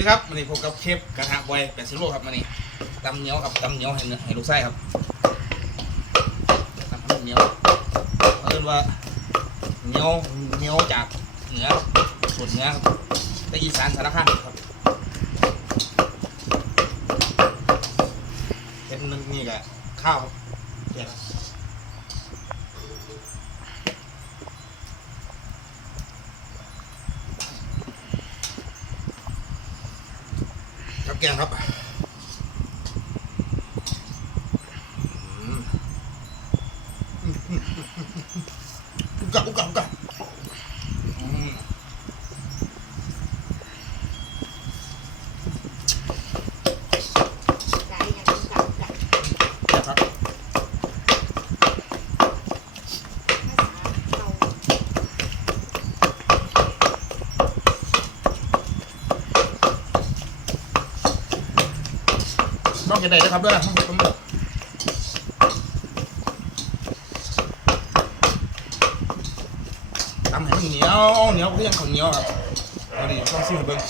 นี่ครับวันนี้พบกับเชฟกระทะบอยแปดสิโลครับวันนี้ตำเหนียวครับตำเหนียวให้เนื้อให้ลูกไส้ครับตำให้เหนียวเขาเรียกว่าเหนียวเหนียวจากเหนือส่วนเหนือครับไปอีสานสารคามครับเป็นนึงนี่กับข้าวเดี๋ยวครับกับ แกงครับกุ๊กกะอุกะอุกะอืม ไก่ยังกินกับกับ เดี๋ยวครับ ภาษาเรา นอก จากใดนะครับด้วยห้องผมแบบทำให้มันเหนียวเหนียวก็ยังข้าวเหนียวครับเอาดิต้องซิมให้เบิ่ง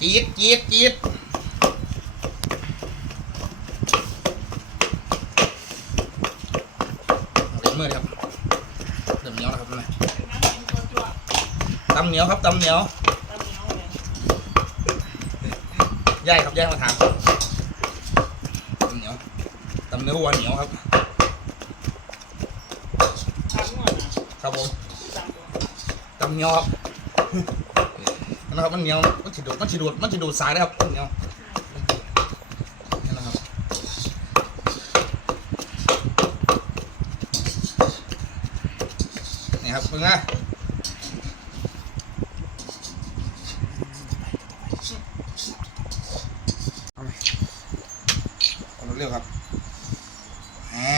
จี๊ดจี๊ดจี๊ดเอาเล่นมือเลยครับเริ่มเหนียวแล้วครับนั่นนะ ตำเหนียวครับตำเหนียวย่ายครับย่ายมาถามตำเหนียวตำเนื้อวัวเหนียวครับครับผมตำเหนียวครับนะครับมันเหนียวมันฉีดดูดมันฉีดดูดมันฉีดดูดสายนะครับมันเหนียวนี่นะครับนี่ครับเพิ่งนะเอาไหม เร็วๆครับอ่า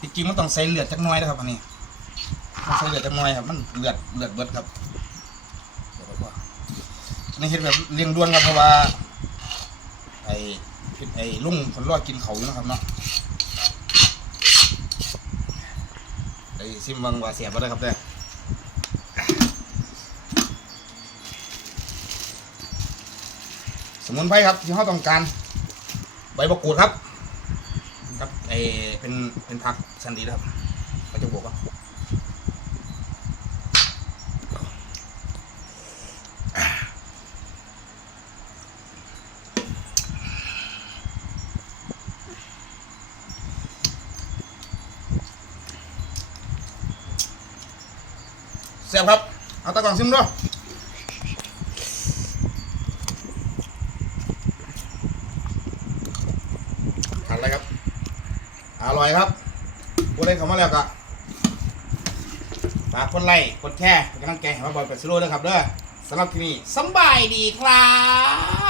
จริงๆมันต้องใส่เลือดจักหน้อยนะครับอันนี้มันใส่เลือดจังหน่อยครับ มันเลือดเลือดเบิดครับเดี๋ยวก่อนอันนี้เห็นแบบเลี้ยงด้วนครับเพราะว่า ไอ้ไอ้ลุงคนรอดกินเขาอยู่นะครับเนาะไอ้ซิมบังว่าเสียบอะไรครับเด้อสมุนไพรครับที่เขาต้องการ บมะกรูดครับครับไอเป็นเป็นผักชันดีนะครับก็จะบวกครับเสียบครับ เอาตะกล่องซิมด้วยทานอะไรครับ อร่อยครับพูดได้คำว่าแล้วก็ฝากคนไลค์กดแชร์เป็นกำลังใจให้มาบอยเป็ดสิโร่ด้วยครับเด้อสำหรับที่นี่สบายดีครับ